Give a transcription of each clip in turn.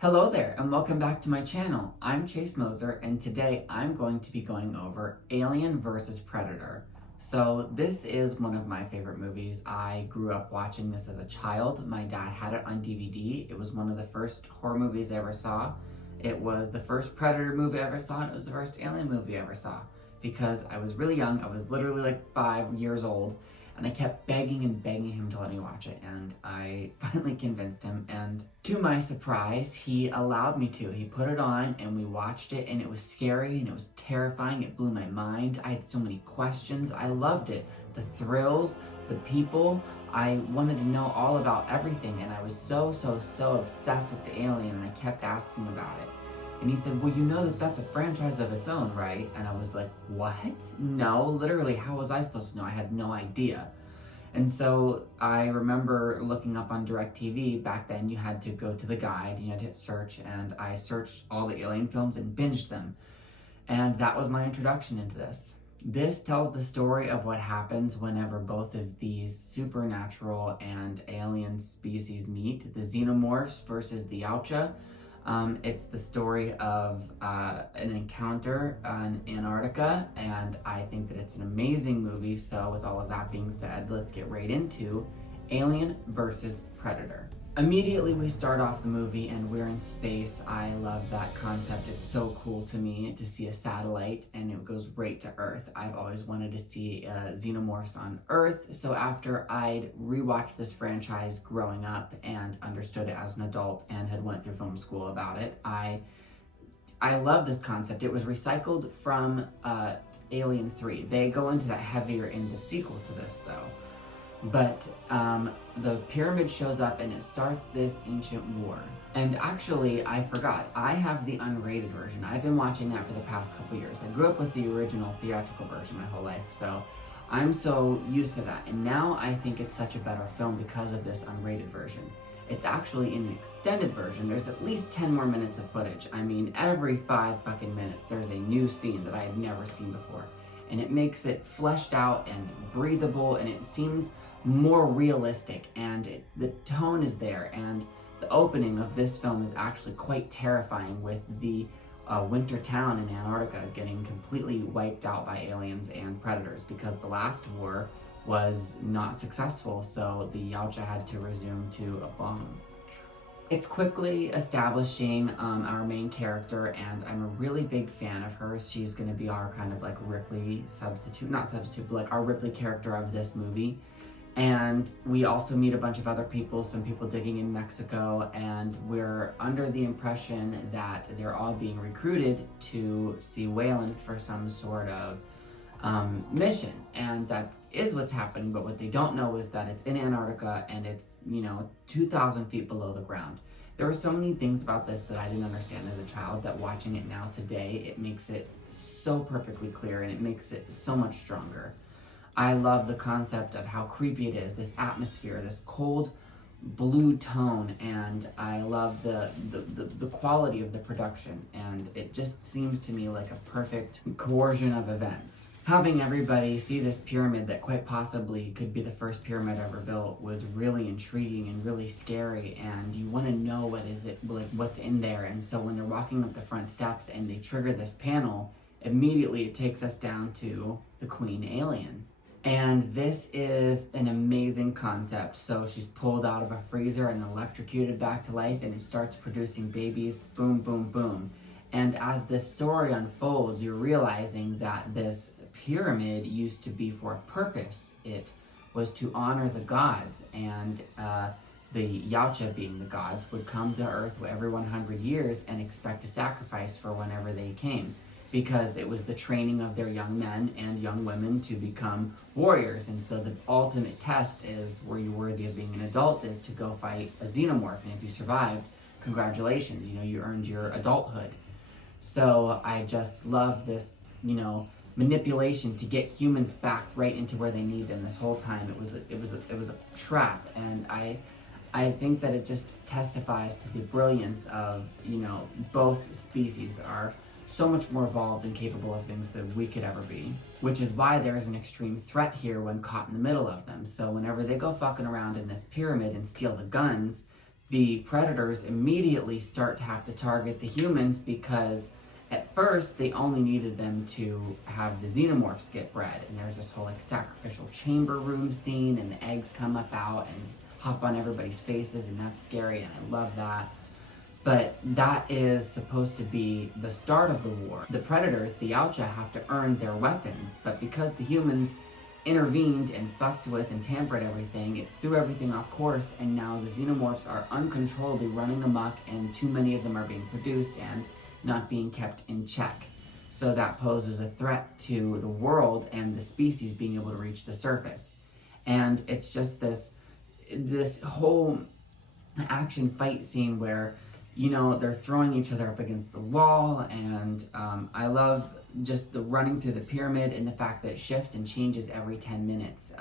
Hello there and welcome back to my channel. I'm Chase Moser and today I'm going to be going over Alien vs. Predator. So this is one of my favorite movies. I grew up watching this as a child. My dad had it on DVD. It was one of the first horror movies I ever saw. It was the first Predator movie I ever saw, and it was the first Alien movie I ever saw. Because I was really young, I was literally like 5 years old, and I kept begging and begging him to let me watch it, and I finally convinced him, and to my surprise, he allowed me to. He put it on, and we watched it, and it was scary, and it was terrifying. It blew my mind. I had so many questions. I loved it. The thrills, the people. I wanted to know all about everything, and I was so obsessed with the alien, and I kept asking about it. And he said, well, you know that that's a franchise of its own, right? And I was like, what? No, literally, how was I supposed to know? I had no idea. And so I remember looking up on DirecTV. Back then you had to go to the guide, you had to hit search, and I searched all the Alien films and binged them. And that was my introduction into this. This tells the story of what happens whenever both of these supernatural and alien species meet, the xenomorphs versus the Yautja. It's the story of an encounter in Antarctica, and I think that it's an amazing movie. So with all of that being said, let's get right into Alien versus Predator. Immediately we start off the movie and we're in space. I love that concept. It's so cool to me to see a satellite and it goes right to Earth. I've always wanted to see xenomorphs on Earth. So after I'd rewatched this franchise growing up and understood it as an adult and had went through film school about it, I love this concept. It was recycled from Alien 3. They go into that heavier in the sequel to this though. But the pyramid shows up and it starts this ancient war. And actually, I forgot, I have the unrated version. I've been watching that for the past couple years. I grew up with the original theatrical version my whole life, so I'm so used to that. And now I think it's such a better film because of this unrated version. It's actually in an extended version. There's at least 10 more minutes of footage. I mean, every 5 fucking minutes, there's a new scene that I had never seen before. And it makes it fleshed out and breathable, and it seems more realistic, and the tone is there, and the opening of this film is actually quite terrifying with the winter town in Antarctica getting completely wiped out by aliens and predators because the last war was not successful, so the Yautja had to resume to a bomb. It's quickly establishing our main character, and I'm a really big fan of her. She's going to be our kind of like Ripley substitute, not substitute, but like our Ripley character of this movie. And we also meet a bunch of other people, some people digging in Mexico, and we're under the impression that they're all being recruited to see Weyland for some sort of mission. And that is what's happening, but what they don't know is that it's in Antarctica and it's, 2,000 feet below the ground. There were so many things about this that I didn't understand as a child that watching it now today, it makes it so perfectly clear and it makes it so much stronger. I love the concept of how creepy it is, this atmosphere, this cold blue tone, and I love the quality of the production, and it just seems to me like a perfect coercion of events. Having everybody see this pyramid that quite possibly could be the first pyramid ever built was really intriguing and really scary, and you want to know what's in there. And so when they're walking up the front steps and they trigger this panel, immediately it takes us down to the Queen Alien. And this is an amazing concept. So she's pulled out of a freezer and electrocuted back to life, and it starts producing babies, boom, boom, boom. And as this story unfolds, you're realizing that this pyramid used to be for a purpose. It was to honor the gods, and the Yautja, being the gods, would come to Earth every 100 years and expect a sacrifice for whenever they came, because it was the training of their young men and young women to become warriors. And so the ultimate test is, were you worthy of being an adult, is to go fight a xenomorph. And if you survived, congratulations, you earned your adulthood. So I just love this, manipulation to get humans back right into where they need them. This whole time it was a trap, and I think that it just testifies to the brilliance of, both species that are so much more evolved and capable of things than we could ever be, which is why there is an extreme threat here when caught in the middle of them. So whenever they go fucking around in this pyramid and steal the guns, the predators immediately start to have to target the humans because at first they only needed them to have the xenomorphs get bred. And there's this whole like sacrificial chamber room scene, and the eggs come up out and hop on everybody's faces, and that's scary, and I love that. But that is supposed to be the start of the war. The predators, the Yautja, have to earn their weapons, but because the humans intervened and fucked with and tampered everything, it threw everything off course, and now the xenomorphs are uncontrollably running amok, and too many of them are being produced and not being kept in check. So that poses a threat to the world and the species being able to reach the surface. And it's just this whole action fight scene where, you know, they're throwing each other up against the wall, and I love just the running through the pyramid, and the fact that it shifts and changes every 10 minutes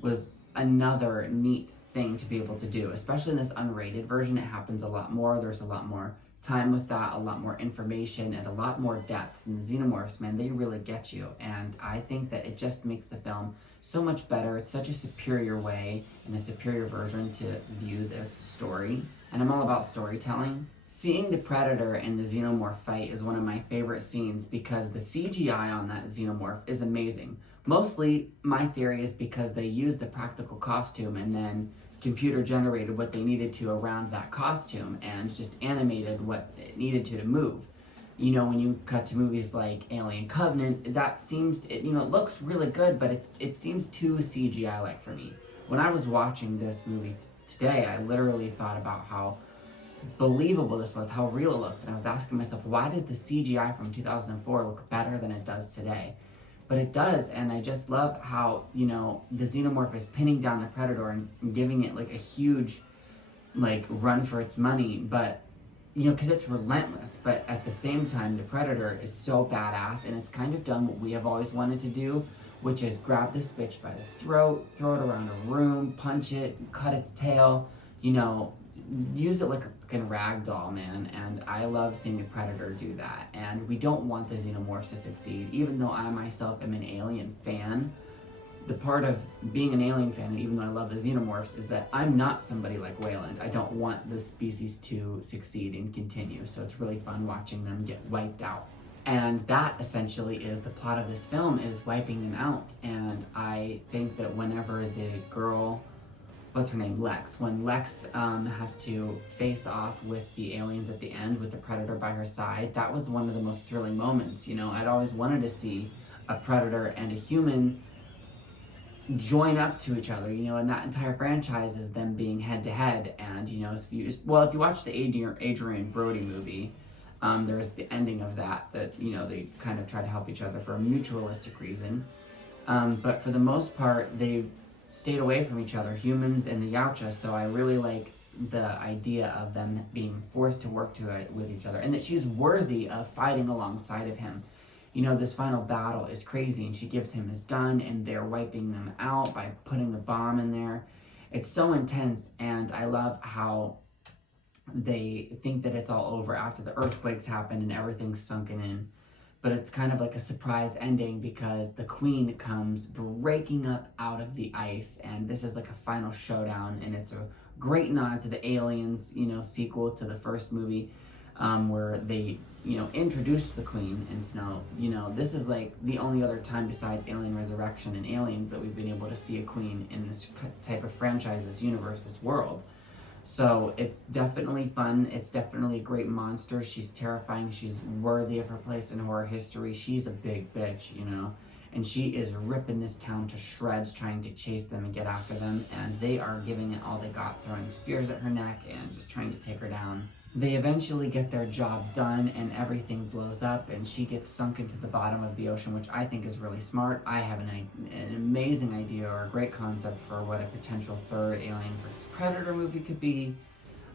was another neat thing to be able to do. Especially in this unrated version, it happens a lot more. There's a lot more time with that, a lot more information, and a lot more depth. And the xenomorphs, man, they really get you. And I think that it just makes the film so much better. It's such a superior way and a superior version to view this story. And I'm all about storytelling. Seeing the Predator and the Xenomorph fight is one of my favorite scenes because the CGI on that Xenomorph is amazing. Mostly, my theory is because they used the practical costume and then computer generated what they needed to around that costume and just animated what it needed to move. You know, when you cut to movies like Alien Covenant, that seems, it looks really good, but it seems too CGI-like for me. When I was watching this movie today, I literally thought about how believable this was, how real it looked, and I was asking myself, why does the CGI from 2004 look better than it does today? But it does, and I just love how, the Xenomorph is pinning down the Predator and giving it like a huge run for its money, but because it's relentless, but at the same time the Predator is so badass, and it's kind of done what we have always wanted to do, which is grab this bitch by the throat, throw it around a room, punch it, cut its tail, use it like a fucking rag doll, man. And I love seeing the Predator do that. And we don't want the Xenomorphs to succeed, even though I myself am an Alien fan. The part of being an Alien fan, and even though I love the Xenomorphs, is that I'm not somebody like Wayland. I don't want the species to succeed and continue, so it's really fun watching them get wiped out. And that essentially is the plot of this film, is wiping them out. And I think that whenever the girl, what's her name, Lex, when Lex has to face off with the aliens at the end with the Predator by her side, that was one of the most thrilling moments. I'd always wanted to see a Predator and a human join up to each other, and that entire franchise is them being head to head. And if you watch the Adrian Brody movie, there's the ending of that they kind of try to help each other for a mutualistic reason, but for the most part they've stayed away from each other, humans and the Yautja. So I really like the idea of them being forced to work with each other, and that she's worthy of fighting alongside of him. This final battle is crazy, and she gives him his gun, and they're wiping them out by putting the bomb in there. It's so intense, and I love how they think that it's all over after the earthquakes happen and everything's sunken in. But it's kind of like a surprise ending because the Queen comes breaking up out of the ice, and this is like a final showdown, and it's a great nod to the Aliens, sequel to the first movie, where they, introduced the Queen. And so, this is like the only other time besides Alien Resurrection and Aliens that we've been able to see a Queen in this type of franchise, this universe, this world. So it's definitely fun. It's definitely a great monster. She's terrifying. She's worthy of her place in horror history. She's a big bitch, and she is ripping this town to shreds, trying to chase them and get after them. And they are giving it all they got, throwing spears at her neck and just trying to take her down. They eventually get their job done, and everything blows up, and she gets sunk into the bottom of the ocean, which I think is really smart. I have an amazing idea, or a great concept, for what a potential third Alien vs. Predator movie could be.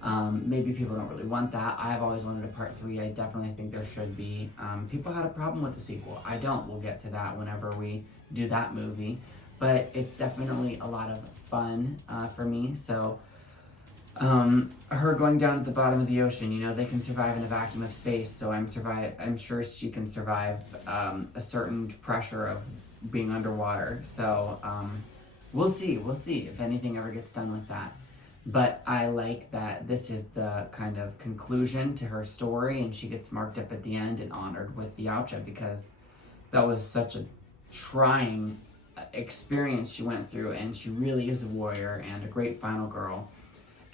Maybe people don't really want that. I've always wanted a part 3. I definitely think there should be. People had a problem with the sequel. I don't. We'll get to that whenever we do that movie. But it's definitely a lot of fun for me. So her going down at the bottom of the ocean, they can survive in a vacuum of space, so I'm sure she can survive a certain pressure of being underwater. So we'll see if anything ever gets done with that. But I like that this is the kind of conclusion to her story, and she gets marked up at the end and honored with the Yautja, because that was such a trying experience she went through, and she really is a warrior and a great final girl.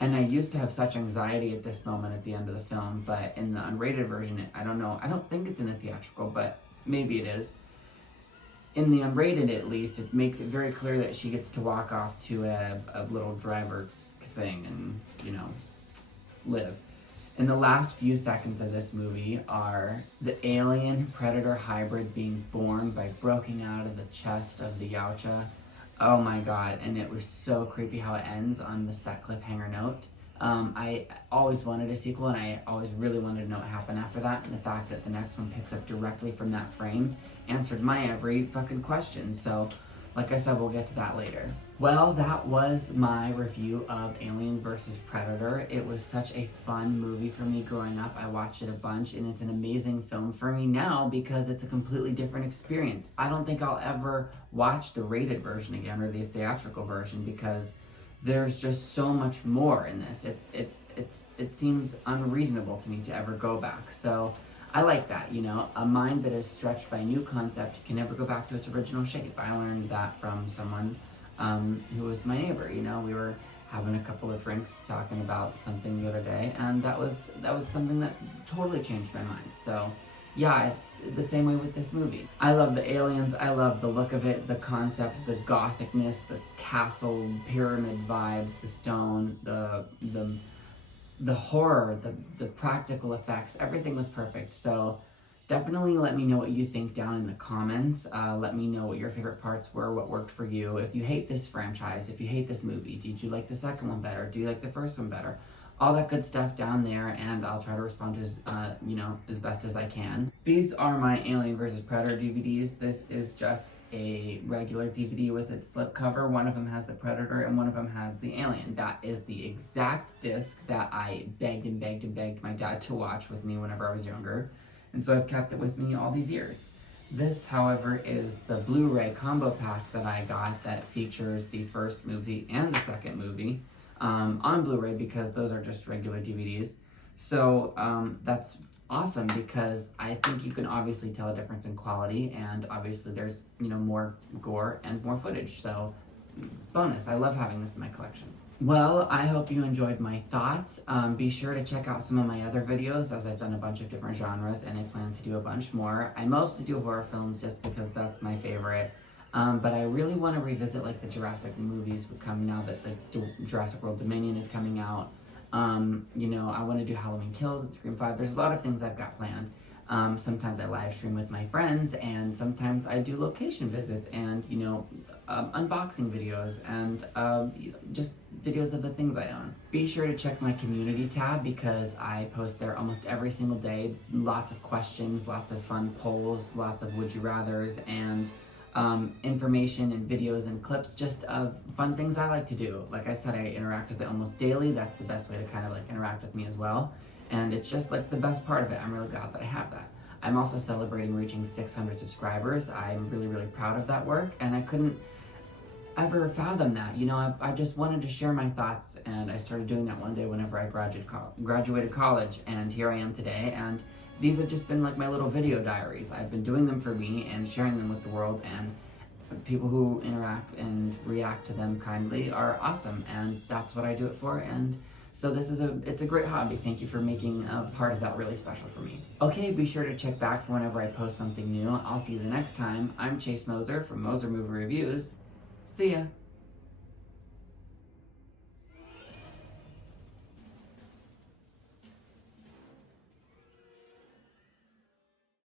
And I used to have such anxiety at this moment at the end of the film, but in the unrated version, I don't know, I don't think it's in the theatrical, but maybe it is. In the unrated, at least, it makes it very clear that she gets to walk off to a little driver thing and, you know, live. And the last few seconds of this movie are the alien predator hybrid being born by broken out of the chest of the Yautja. Oh my god, and it was so creepy how it ends on that cliffhanger note. I always wanted a sequel, and I always really wanted to know what happened after that, and the fact that the next one picks up directly from that frame answered my every fucking question. So, like I said, we'll get to that later. Well, that was my review of Alien vs. Predator. It was such a fun movie for me growing up. I watched it a bunch, and it's an amazing film for me now because it's a completely different experience. I don't think I'll ever watch the rated version again or the theatrical version because there's just so much more in this. It seems unreasonable to me to ever go back. So I like that, you know, a mind that is stretched by a new concept can never go back to its original shape. I learned that from someone who was my neighbor. You know, we were having a couple of drinks talking about something the other day, and that was something that totally changed my mind. So yeah, it's the same way with this movie. I love the aliens, I love the look of it, the concept, the gothicness, the castle, pyramid vibes, the stone, the horror, the practical effects, everything was perfect. So definitely let me know what you think down in the comments. Let me know what your favorite parts were, what worked for you. If you hate this franchise, if you hate this movie, did you like the second one better? Do you like the first one better? All that good stuff down there, and I'll try to respond to as best as I can. These are my Alien vs. Predator DVDs. This is just a regular DVD with its slipcover. One of them has the Predator and one of them has the Alien. That is the exact disc that I begged and begged and begged my dad to watch with me whenever I was younger. And so I've kept it with me all these years. This, however, is the Blu-ray combo pack that I got that features the first movie and the second movie on Blu-ray, because those are just regular DVDs. So that's awesome because I think you can obviously tell a difference in quality, and obviously there's, you know, more gore and more footage. So bonus, I love having this in my collection. Well, I hope you enjoyed my thoughts. Be sure to check out some of my other videos, as I've done a bunch of different genres and I plan to do a bunch more. I mostly do horror films just because that's my favorite. But I really want to revisit like the Jurassic movies come now that the Jurassic World Dominion is coming out. You know, I want to do Halloween Kills at Scream 5. There's a lot of things I've got planned. Sometimes I live stream with my friends, and sometimes I do location visits and, you know, unboxing videos and just videos of the things I own. Be sure to check my community tab because I post there almost every single day. Lots of questions, lots of fun polls, lots of would you rathers, and information and videos and clips just of fun things I like to do. Like I said, I interact with it almost daily. That's the best way to kind of like interact with me as well. And it's just like the best part of it. I'm really glad that I have that. I'm also celebrating reaching 600 subscribers. I'm really, really proud of that work, and I couldn't ever fathom that. You know, I just wanted to share my thoughts, and I started doing that one day whenever I graduated college, and here I am today. And these have just been like my little video diaries. I've been doing them for me and sharing them with the world, and people who interact and react to them kindly are awesome, and that's what I do it for. And so it's a great hobby. Thank you for making a part of that really special for me. Okay, be sure to check back for whenever I post something new. I'll see you the next time. I'm Chase Moser from Moser Movie Reviews. See ya.